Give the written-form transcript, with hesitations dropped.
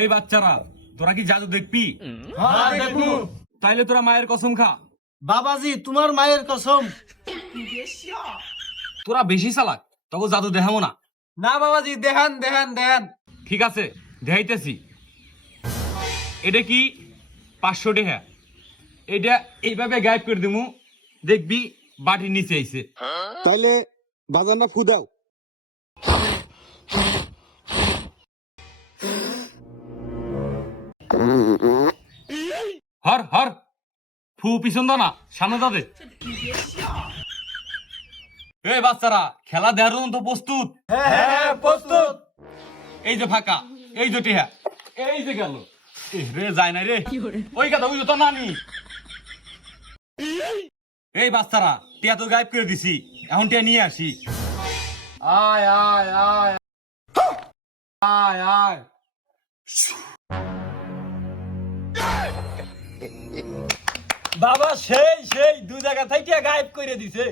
এই বাচ্চারা, তোরা কি জাদু দেখবি? হ্যাঁ দেখবো। তাইলে তোরা মায়ের কসম খা। বাবাজি তোমার মায়ের কসম। তোরা বেশি চালাক, তবে জাদু দেখাবো না। না বাবাজি দেখান দেখান দেখান। ঠিক আছে, দেখাইতেছি। এটা কি 500 টাকা। এটা এইভাবে গায়েব করে দিমু, দেখবি বাটির নিচে আইছে। তাইলে বাজানটা ফু দাও। হর হর, ফু পিছন দা না, সামনে দাদে। এই বাচ্চারা, খেলা দেওয়ার জন্য তো প্রস্তুত? হ্যাঁ হ্যাঁ প্রস্তুত। এই যে ফাঁকা, এই যে টিহা, এই যে গেল। রে যায় না রে, ওই কথা ওই তো নানি। এই বাচ্চারা, টিয়া তো গায়েব করে দিছি, এখন টিয়া নিয়ে আসি। আয় আয় আয় আয় আয়। বাবা সেই সেই দু জায়গা থেকে গায়েব করে দিছে।